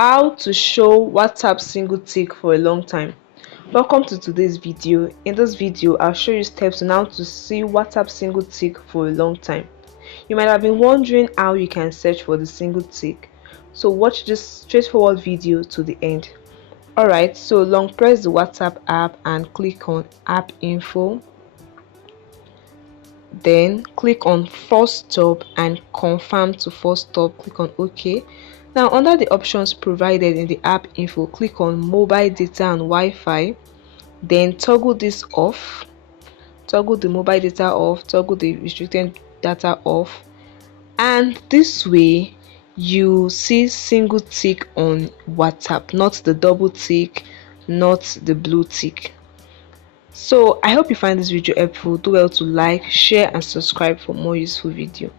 How to show WhatsApp single tick for a long time. Welcome to today's video. In this video, I'll show you steps on how to see WhatsApp single tick for a long time. You might have been wondering how you can search for the single tick, so watch this straightforward video to the end. Alright, so long press the WhatsApp app and click on app info. Then click on force stop and confirm to force stop. Click on OK. Now under the options provided in the app info, click on mobile data and Wi-Fi. Then toggle this off, toggle the mobile data off, toggle the restricted data off, and this way you see single tick on WhatsApp, not the double tick, not the blue tick. So I hope you find this video helpful. Do well to like, share and subscribe for more useful video.